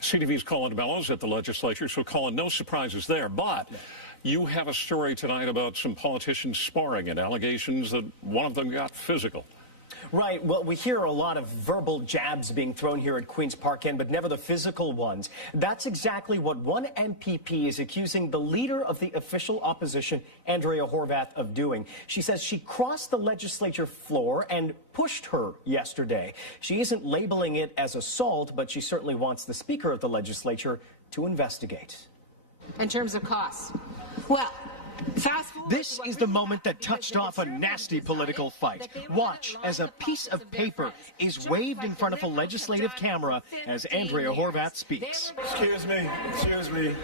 CTV's Colin Bellows at the legislature, so Colin, no surprises there. But you have a story tonight about some politicians sparring and allegations that one of them got physical. Right. Well, we hear a lot of verbal jabs being thrown here at Queen's Park End, but never the physical ones. That's exactly what one MPP is accusing the leader of the official opposition, Andrea Horwath, of doing. She says she crossed the legislature floor and pushed her yesterday. She isn't labeling it as assault, but she certainly wants the Speaker of the legislature to investigate. In terms of costs, well, this is the moment that touched off a nasty political fight. Watch as a piece of paper is waved in front of a legislative camera as Andrea Horwath speaks. Excuse me.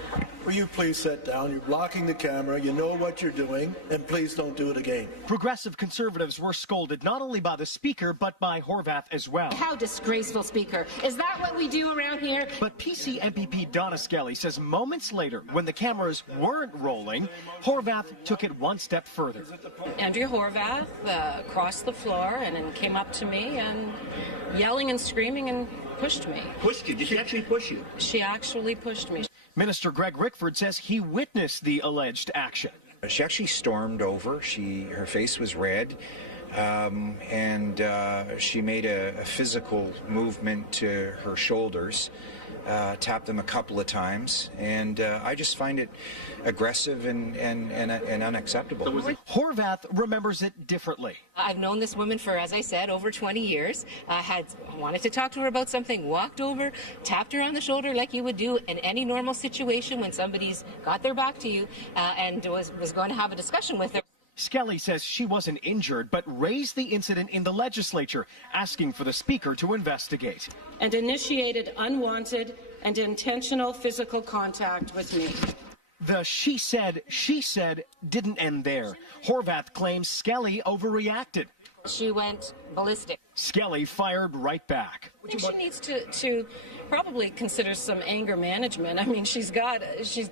Will you please sit down? You're blocking the camera. You know what you're doing, and please don't do it again. Progressive conservatives were scolded not only by the Speaker, but by Horwath as well. How disgraceful, Speaker. Is that what we do around here? But PC MPP Donna Skelly says moments later, when the cameras weren't rolling, Horwath took it one step further. Andrea Horwath crossed the floor and then came up to me and yelling and screaming and pushed me. Pushed you? Did she actually push you? She actually pushed me. Minister Greg Rickford says he witnessed the alleged action. She actually stormed over. Her face was red, and she made a physical movement to her shoulders, tapped them a couple of times, and I just find it aggressive and unacceptable. Horwath remembers it differently. I've known this woman for, as I said, over 20 years. Wanted to talk to her about something, walked over, tapped her on the shoulder like you would do in any normal situation when somebody's got their back to you, and was going to have a discussion with her. Skelly says she wasn't injured, but raised the incident in the legislature, asking for the Speaker to investigate. And initiated unwanted and intentional physical contact with me. The she said didn't end there. Horwath claims Skelly overreacted. She went ballistic. Skelly fired right back. I think she needs to probably consider some anger management. I mean, she's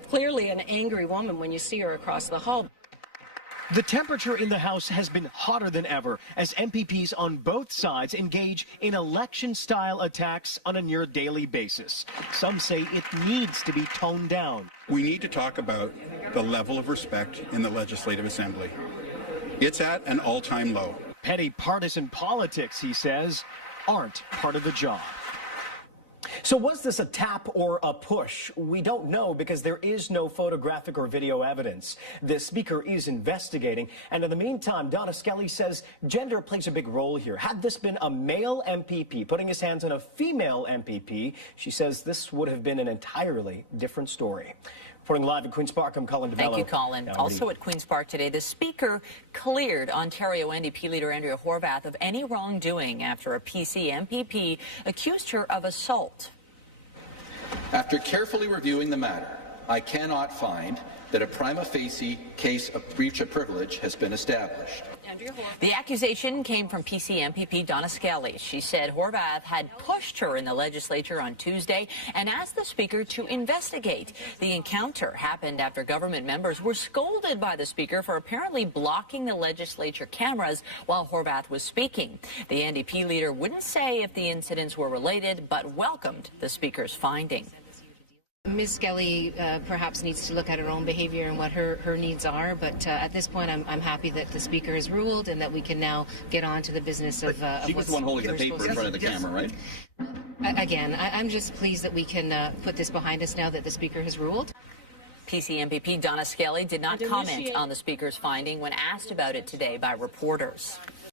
clearly an angry woman when you see her across the hall. The temperature in the House has been hotter than ever as MPPs on both sides engage in election-style attacks on a near-daily basis. Some say it needs to be toned down. We need to talk about the level of respect in the Legislative Assembly. It's at an all-time low. Petty partisan politics, he says, aren't part of the job. So was this a tap or a push? We don't know because there is no photographic or video evidence. The Speaker is investigating, and in the meantime, Donna Skelly says gender plays a big role here. Had this been a male MPP putting his hands on a female MPP, she says this would have been an entirely different story. Reporting live at Queen's Park, I'm Colin DeBello. Thank you, Colin. Also at Queen's Park today, the Speaker cleared Ontario NDP leader Andrea Horwath of any wrongdoing after a PC MPP accused her of assault. After carefully reviewing the matter, I cannot find that a prima facie case of breach of privilege has been established. The accusation came from PC MPP Donna Skelly. She said Horwath had pushed her in the legislature on Tuesday and asked the Speaker to investigate. The encounter happened after government members were scolded by the Speaker for apparently blocking the legislature cameras while Horwath was speaking. The NDP leader wouldn't say if the incidents were related, but welcomed the Speaker's finding. Ms. Skelly perhaps needs to look at her own behavior and what her needs are, but at this point I'm happy that the Speaker has ruled and that we can now get on to the business of she was the one holding the paper in front of the camera, right? Again, I'm just pleased that we can put this behind us now that the Speaker has ruled. PC MPP Donna Skelly did not comment on the Speaker's finding when asked about it today by reporters.